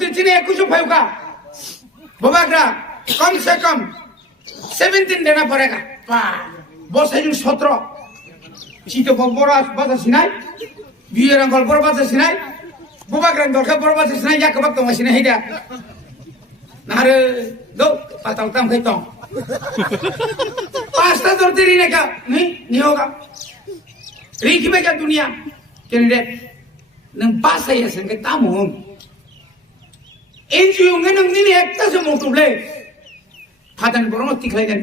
तिथिने 21 फाइवका बबाग्रा कम से कम 17 देना पड़ेगा बस है 17 सीटो बड़ा बाजा सिनाय बियर अंगल बड़ा बाजा सिनाय बबाग्रा दरका बड़ा बाजा सिनाय या कबाक तो मसिने है दा नारे दो पाताल तम खै तो पास्ता दरते री ने का नहीं होगा रीखी में क्या दुनिया कैंडिडेट नंग पास है संगे तामों NGO में नंग नहीं एकता से मोटुले फादन बरों तिखलाई जन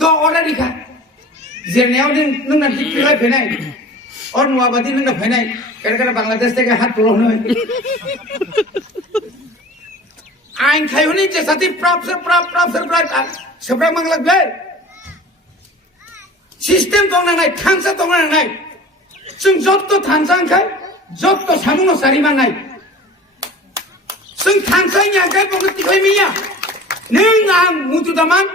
तो ऑर्डर लिखा जेरनेयाव नंग ना तिखलाई फेनाय और नुआबादी नंग ना फेनाय कर बांग्लादेश से हाथ तोड़ो न आइन खायोनी जैसा ती प्राप्त सबरा मंगलक ले सिस्टम तो ना नहीं थांसा तो ना नहीं जों जत्तो थांसांखाय जत्तो सामुनो सारिमा नाय जों थांसायनि आखाय बंग तिखायमिया नों आं मुतुदामान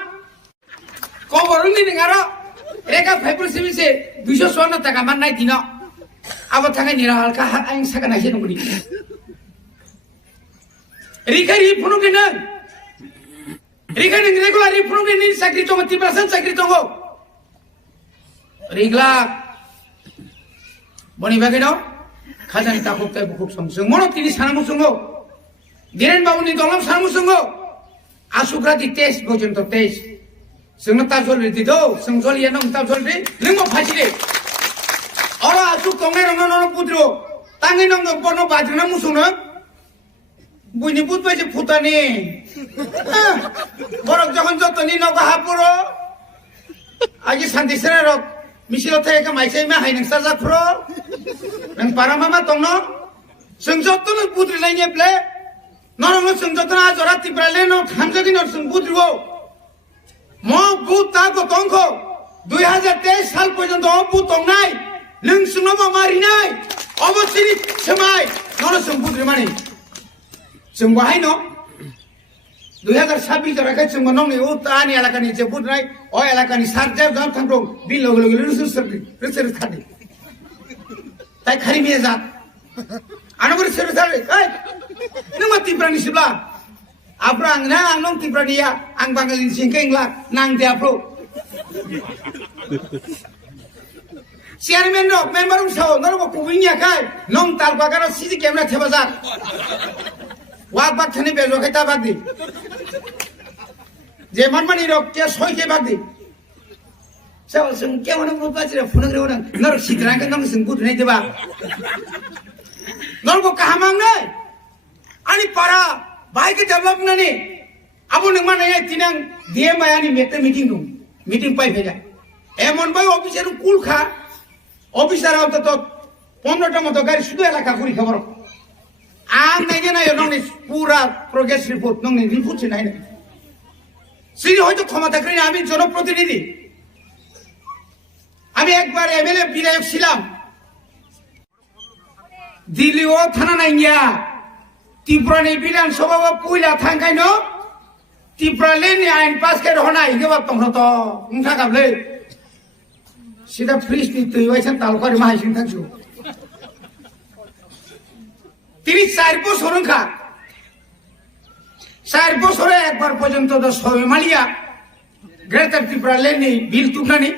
कबरनि नोंगार रेगा फाइबर सिमिसे 254 टाका माननाय दिनो आबो थाखाय निरालका आं सागानायसे नंगुनि रिखारि फुनुके नों रिखारि नों रेगुलारि फुनुके नि साख्रि दङ 3% साख्रि दङ रिगला बनी बागेनो खाजानि ताखुक ताय बुकुक संसों मनो तिनि सानामु संगो गिरेन बाबुनि दलम सानामु संगो आसुग्रा दि टेस्ट पर्यन्त टेस्ट जोंनो ताजल रिदि दो संजलिया नों ताजल रि नोंबो फासिदे अरा आसु तंगे रंग नन पुद्रो तांगे नंग बनो बाज्रना मुसुनो बुइनि बुत बाजे फुटानि बरक जखन जतनि नगा हापुरो आजि शान्ति सेना रक मिसिलो थाय का माइसाय मा हाय नोंसा जाफ्रो नों पारामामा तंनो जों जतनो बुद्रिलायनि प्ले नरंग जों जतनो आजरा तिब्राले न थामजगि न जों बुद्रिगो म बुता को तंखो 2023 साल पर्यन्त बुत तंनाय नों सुनो मारिनाय अबसिनि समाय नर जों बुद्रिमानि जों बाहाय न 2026 जराखै जों नंनि उतानि एलाकानि जे बुद्राय अ एलाकानि सारजा जाम थांब्रो बि लोगो लोगो रुसुर थादि ताय खारि मेजा आनबर सोर थादि ओइ नों मा तिब्रानि सिब्ला आफ्रा आंना आं नं तिब्रानिया आं बांगालिनि सिंखेंला नां देआफ्रो चेयारमेन रक मेम्बार उसाव नरबो कुबिनिया खाय नं तालबागारा सिसि कैमरा थेबाजा वाक बाक थानि बेजोखै ताबादि जे मानमानि रक के सय के बादि सो जों केवनो बुबाजिरा फुनग्रेव नों नर सिद्रांगे नों जों बुदनाय देबा नरबो काहामांनै आनि पारा बाइके डेभलपमेन्टनि आबो नों माने तिनां डिएमआई नि मेटे मीटिंग दं मीटिंग पाइ फैदा एमन बाय अफिसार कुलखा अफिसार आव तो 15 टा मतो गाड़ी सुदु एलाका कुरि खबर आं नायगे नायो नंनि पूरा प्रोग्रेस रिपोर्ट नंनि रिपोर्ट से नायनो सिरि হয়তো ক্ষমতা করি আমি জনপ্রতিনিধি আমি একবার এমএলএ বিধায়ক ছিলাম দিল্লিও থানা নাইয়া ত্রিপুরানি বিধানসভা পয়লা থাঙ্গাইনো ত্রিপুরালেনি আইন পাস করে হনা ইগেবা তংহতো উংথা গাবলে সিধা ফ্রিজ নি তুই ওইছেন তালকারি মাহাইছিন থাকছো তিনি 4 বছর খা 4 বছরে একবার পর্যন্ত তো সবেমালিয়া গ্রেটার ত্রিপুরালেনি বিল তুমনানি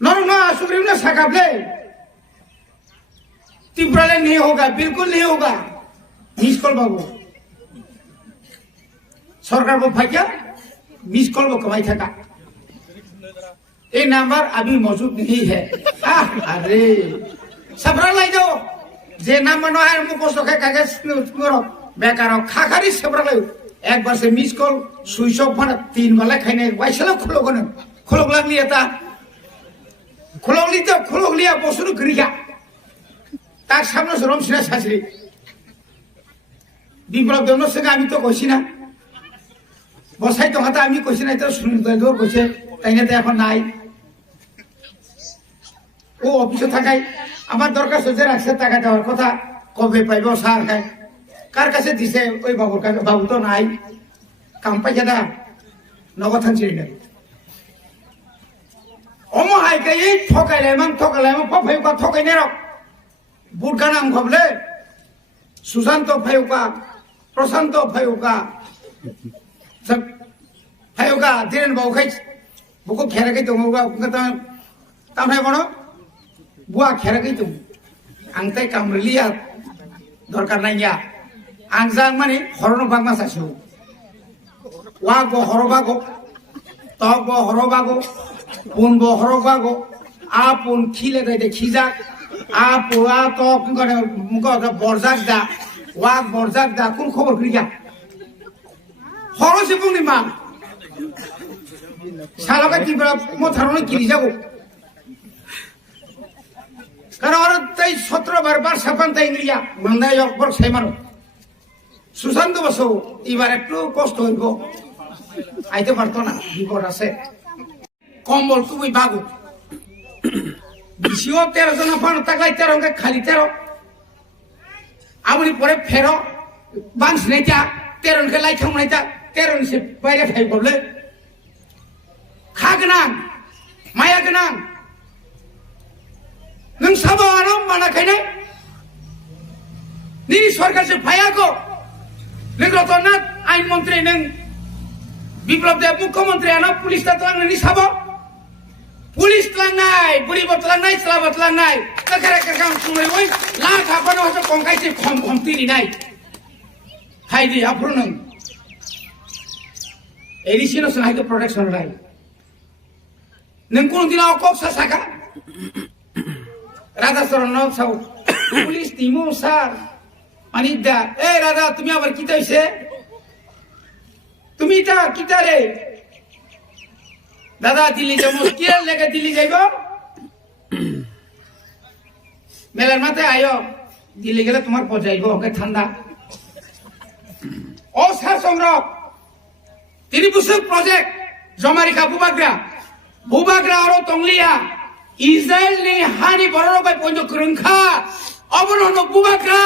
नरमा सुग्रीव ने सकाबले त्रिपुराले नहीं होगा बिल्कुल नहीं होगा मिस कॉल बाबू सरकार को फाइया मिस कॉल वो कमाई था ये नंबर अभी मौजूद नहीं है अरे सबरा लाई जाओ जे नंबर न है मुको सोखे कागज करो बेकार खाखारी सबरा लाई एक बार से मिस कॉल स्विच ऑफ बना 3 वाला खाने वाइसला खुलोग लग लिया था खुलोग लिया बसुरु गरिया तार सामने सरम सिना सासरी बिप्लव देवनो सगा आमी तो कइছি না বসাই তো কথা আমি কইছি না তো শুনি তো কইছে তাইনে তো এখন নাই ও অফিসে থাকাই আমার দরকার সজে রাখছে টাকা দেওয়ার কথা কবে পাইবো স্যার কার কাছে দিছে ওই বাবুর কাছে বাবু তো নাই কাম পাইছে না নগদ থানছি না অমো হাইকে এই ঠকাইলে মান ফফাই কা ঠকাইনে রক বুট গানাম খবলে সুশান্ত ফায়ুকা প্রশান্ত ফায়ুকা ফায়ুকা দিরেন বাউখাই বুকো খেরাखै दङबा তামহাই বড় বুয়া খেরাखै दङ आंताय कामरलिया दरकार नाइया आंजां माने हरनो बांमा सासेव वा गो हरबागो तक बो हरबागो पुन बो हरबागो आ पुन खिले दे खिजा आ पुआ तक गने मुको बरजाक दा वा बरजाक दा कोन खबर गैया हरसे बुंनि मा सालका तिब्रा मथारनो किरि जागो কারণ ওরা তাই 17 বার সাপান তাই ইংলিয়া বান্দায় অকবর সাইমানো সুশান্ত বসু এবার একটু কষ্ট হইব আইতে পারতো না বিপদ আছে কম্বল তুমি বাগো বিশিও 13 জন ফান তাকাই 13 খালি 13 আপনি পরে ফেরো বাংস নাইতা 13 কে লাই থাম নাইতা 13 সে বাইরে ফাই বলে খাগনাং মায়া গনাং नों साबा आराम मानाखैने निनि सरकार से फायाखौ नों रतननाथ आइन मन्त्री नों बिप्लब देव मुख्यमन्त्री आना पुलिस तलांनायनि साबा पुलिस तलांनाय बुरिबो तलांनाय स्लाबो तलांनाय काकारा काकाम सुंनाय ओइ ला थापानो हसे कंकाइसे खम खम तिरिनाय हायदि आफ्रो नों एडिसिनो सनायखौ प्रोटेक्सन राय नों कोन दिनाव कक्सा साका রাধা শরণ সাউ পুলিশ টিমো স্যার অনিদা এ রাধা তুমি আবার কি তাইছে তুমি তা কিতা রে দাদা দিল্লি যাবো কি লেগে দিল্লি যাইব মেলার মাথায় আয়ো দিল্লি গেলে তোমার পজাইব ওকে ঠান্ডা ও স্যার সংগ্রহ তিনি বুসুক প্রজেক্ট জমারিকা বুবাগ্রা আরো তংলিয়া इजराइल ने हानि बरनो बाय पइनो करंखा अबरनो बुबाग्रा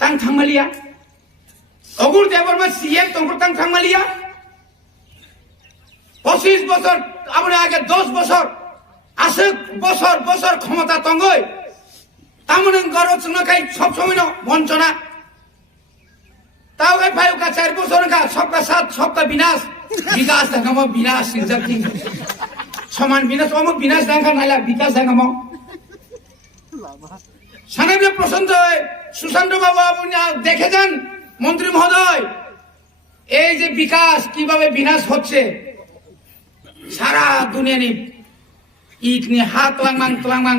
तां थांमालिया अगुर देवर मा सीएम तंखर तां थांमालिया 25 বছর আপনি আগে 10 বছর আছে বছর ক্ষমতা তঙ্গই তামনে গরজ নকাই সব সময় বঞ্চনা তাও ভাই কা 4 বছর কা সবকা সাথ সবকা বিনাশ विकास दांगामो विनाश सिंजाती समान विनाश ओमो विनाश दांगा नाला विकास दांगामो सानेबले प्रशांत सुशांत बाबू আপনি দেখে যান মন্ত্রী মহোদয় এই যে বিকাশ কিভাবে বিনাশ হচ্ছে সারা দুনিয়ানি ইট নি হাত লাংমাং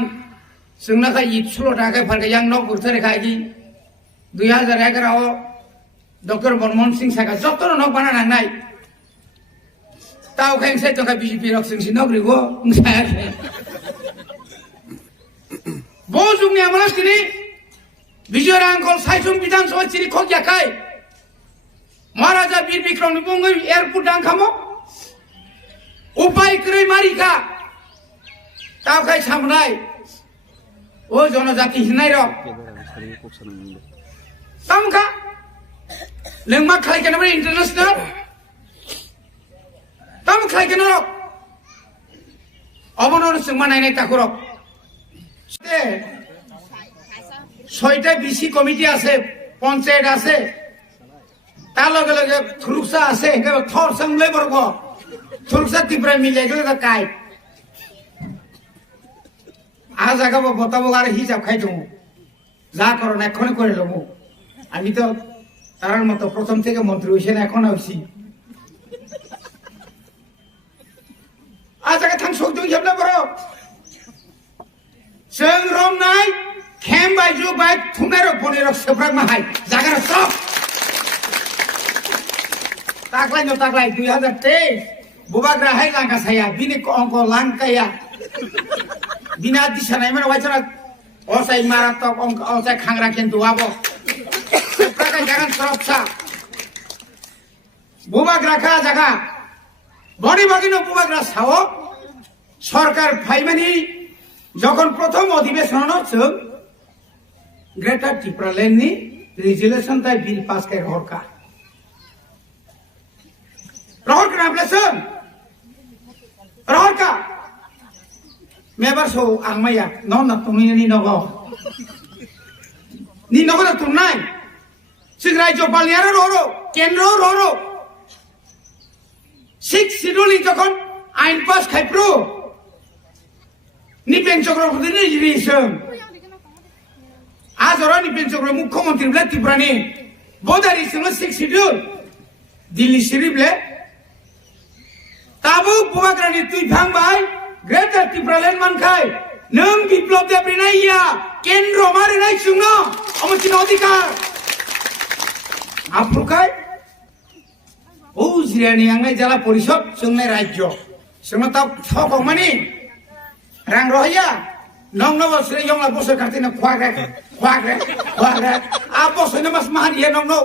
जोंना ইট 16 টাকা ফারকে yang nok burtare খাইকি 2011 ডক্টর মনমোহন সিং সাকা যতন nok বানানা নাই তাও খাইছে তো বিজেপি রক্সিংসি নগরিগো ngsayakhै বজুংনি আমরা তিনি বিজয়রাঙ্কল সাইসুং বিধানসভা চিরি খোয়াখাই মহারাজা বীর বিক্রমনি বঙ্গই এয়ারপোর্ট ডাংখামো উপায় করে মারিকা তাও খাই সামনাই ও জনজাতি হিনাই রক তামকা লেংমা খাইকেন ইন্টারন্যাশনাল তাম খাইকেন রক অবনন সিংমা নাইনাই তাকুরক 6টা বিসি কমিটি আছে পঞ্চায়েত আছে তার লগে লগে থুরুকসা আছে থর সংলে বর্গ থুরুকসা ত্রিপুরা মিলে গেলে কাই আজ আগাবো বতাবো আর হিসাব খাই দেবো যা করো না এখনই করে দেবো আমি তো তার মতো প্রথম থেকে মন্ত্রী হয়েছে না এখন হয়েছি আজ আগে থাং সৌদ হিসাব না বড় जों रमनाय खेम बायजु बाय थुनारो बनेरो सेफ्राग माहाय जागार सब तागलाय 2023 बुबाग्रा हाय लांगा साया बिनि अंक लांकाया बिना दिसानाय माने वाइसरा असाय मारातक अंक असाय खांग्रा केन्तु आबो सेफ्राग जागान सबसा बुबाग्रा का जागा बडी बागिनो बुबाग्रा साओ सरकार फाइमानि যখন প্রথম অধিবেশন जों ग्रेटर त्रिपुरा लैंडनि रेजुलेशन ताय बिल पास कर रहरका नाब्लेसों रहरका मेबार सौ आंमाया न तुमिनि नगो ni nokona tunai sing রাজ্যপাল নিয়ার রো কেন্দ্র রো 6 শিডিউল যখন আইন পাস খাইপ্রো নিপেন চক্রবর্তী রিজিশন আজ ওরা নিপেন চক্র মুখ্যমন্ত্রী বলে ত্রিপুরানি বোধারি ছিল 6 শিডিউল দিল্লি শরীফলে তাবো বুবাগ্রানি তুই ভাঙবাই গ্রেটার ত্রিপুরালেন মানখাই নং বিপ্লব দেবরি নাইয়া কেন্দ্র মারি নাই শুনো অমচিন অধিকার আফ্রুকায় ও জিরানি আঙ্গাই জেলা পরিষদ সঙ্গে রাজ্য সঙ্গে তাও ঠক মানে রাং রহিয়া নং নবসরে ইয়ংলা বছর কাটতে না খোয়াগ্রে আ বছর নামাস মাহান ইয়ে নং নৌ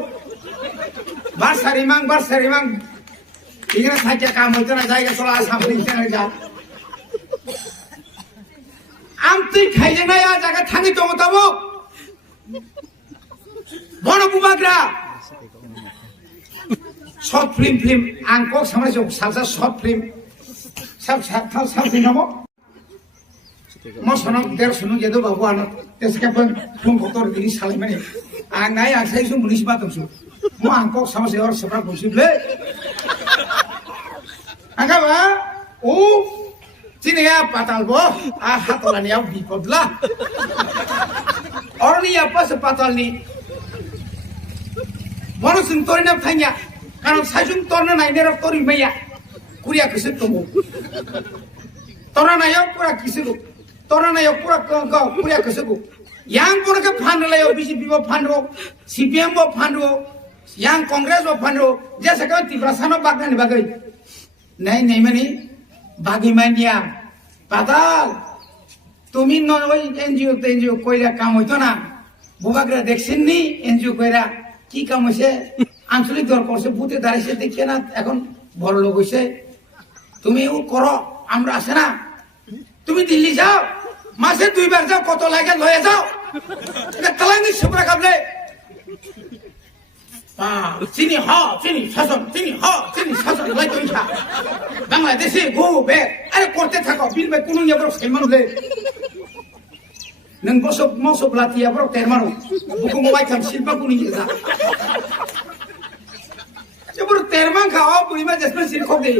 বার সারিমাং এখানে থাকে কাম হইতো না জায়গা চলা আসাম যা আম তুই খাইলে না জায়গা থাকি তো মতাবো বড় বুবাগ্রা শর্ট ফিল্ম আংক সামনে সালসা শর্ট ফিল্ম সব ফিল্ম হবো মশনক দেড়শো যেদো বাবু আনো তেসকে ফোন ভক্তর দিলি সালাই মানে আং নাই আং সাইসু মুনিশ বাতংসু মো আংক সামনে ওর সবরা বসিবলে আঙ্গাবা ও চিনিয়া পাতালবো আ হাতলানিয়া বিপদলা অরনিয়া পাশে পাতালনি মনসুন তরিনা থাইয়া কারণ সাইজুন তরনা নাইনের তরি মাইয়া কুরিয়া কিসে তমু তরা নাইও পুরা কিসে তরা নাইও পুরা কুরিয়া কিসে yang purke phandlayo BJP bo phandro CPM bo phandro yang Congress bo phandro jasa ka tibrasano bagani bagai নাই মানে বাগি মানিয়া পাতাল তুমি ওই এনজিও কইরা কাম হইতো না বুবাগ্রা দেখছেন নি এনজিও কইরা কি কাম হয়েছে আঞ্চলিক দল করছে বুথে দাঁড়িয়েছে দেখিয়ে না এখন বড় লোক হয়েছে তুমি ও করো আমরা আসে না তুমি দিল্লি যাও মাসে 2 বার যাও কত লাগে লয়ে যাও তালাঙ্গি সুপ্রা কাবলে চিনি শাসন লাই তুই খা বাংলাদেশে গো বে আরে করতে থাকো বিল বে কোন নিয়ে বড় ফেমান লে নং মসব লাতিয়া বড় তেরমানো বুকু মোবাইল খাম শিল্পা কোন নিয়ে যা যে বড় তেরমান খাও বুইমা জেসমে সিল খব দে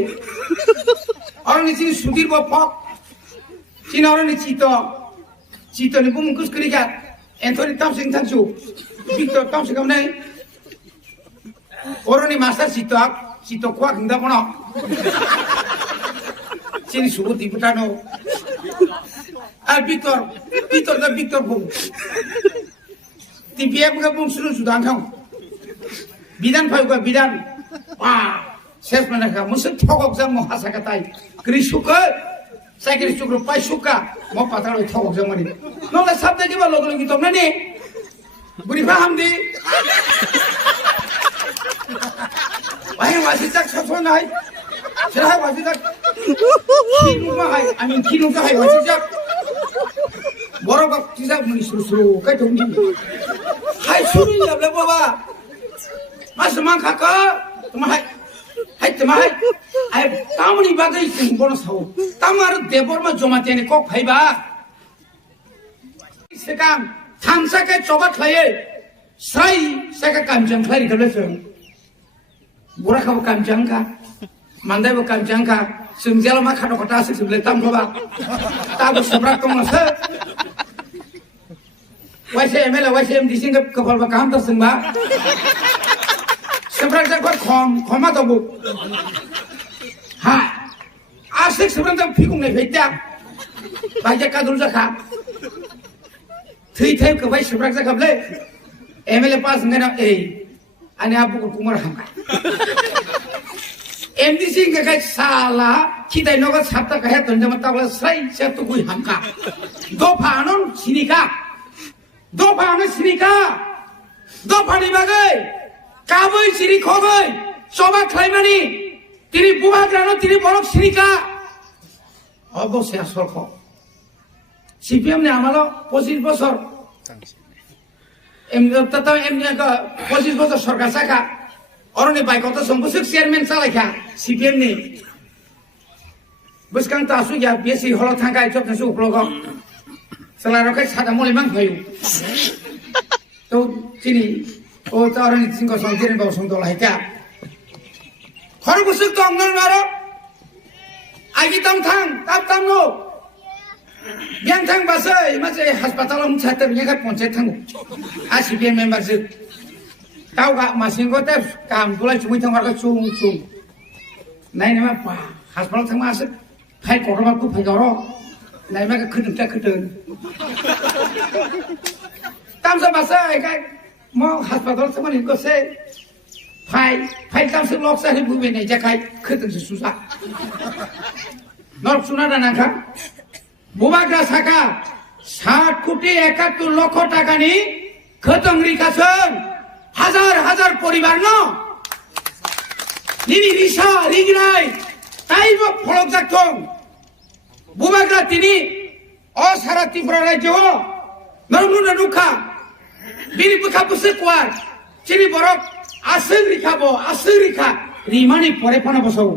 আর নিচি সুধীর ব ফক চিন আর নিচি চিতো নি বুম কুস করি গা এন্থনি তামসিং থাকছু ভিক্টর তামসিং কাম নাই Orang ni masa situ kuat hendak mana? Sini suruh tipu tano. Victor bung. Tipu apa bung suruh sudah angkang. Bidan payah gua bidan. Wah, ses mana kah? Musuh thokok jam mau hasa katai. Krisuka, saya krisuka pai suka. Mau patah lagi thokok jam mana? Nolak sabda juga logo gitu mana ni? Beri paham di. Wahai wasijak sosok naik, saya wasijak, kinu ka hai wasijak, borok tidak menisuru kai tunggu, hai suri ya bela bawa, mas mangka ka, temai, hai tamu ni bagai sing bonus hau, tamu ada debor mah jomati ni kok hai ba, sekarang tangsa ke coba klay, saya ke kanjeng klay di dalam Burak kau kanjang ka, mandai kau kanjang ka, senjala mak kado kota asik sebelah tam kau ba, tahu sebrak tong nase, YCM disini kepala bakam terseng ba, sebrak sebrak koma tahu, ha, asik sebrak tam fikung nih beja, baca kadul zakha, thui ke bayi sebrak zakha beli, MLA pas ngena ane abu kumar hamka. MDC ke salah kita inogat sabta kaya tunjama tabla sai satu kui hamka. Do phanon sinika, do phani bagai, kabui siri khogai, soba khlaimani, tini bubagrano tini borok sinika. অবশ্যই আসল খ CPM নে আমালো 25 বছর তাতাও এমনি 25 বছর সরকার চাকা অরনি by কত সম্পূর্ণ চেয়ারম্যান চালাইখা সিপিএম নে বসকাং তাসু ইয়া বেশি হলো থাকাই চকসু উপলগ সালারকে সাদা মলিমাং ভাইউ তো চিনি ও তারনি সিংহ সংদিন বাবু সংদল হাইকা খরগুসুক তো অঙ্গন মারো আগে তাম থাং তাপ তাম নো বিয়াং থাং বাসै মাঝে হাসপাতালাव মুছাতে বিয়াखा পঞ্চায়েত থাঙ্गो आसिपिएम मेम्बार जो गावगा मासिंगोते काम गुलाय सुमै थांगारगा सुं सुं नायनामा बा हासपाताल थांमा आसो फाइ गरमा कु फाइ गरो नायमा खोदोंता खोदों तामसा बासै गाय म हासपाताल थांमा निकोसे फाइ तामसो लक्सा हि बुबे नै जाखाय खोदोंसो सुसा नरक सुना दानाखा बुबाग्रा साखा 7 কোটি 71 লক্ষ টাকানি খতং রিকাছন হাজার হাজার পরিবার ন নিনি রিসা রিগনাই তাইব ফলক জাকথং বুবাগ্রা তিনি অসারা ত্রিপুরা রাজ্য নরমুনা নুখা বিনি বুখা বুসে কোয়ার চিনি বরক আসং রিখাবো আসং রিখা রিমানি পরে পানা বসাও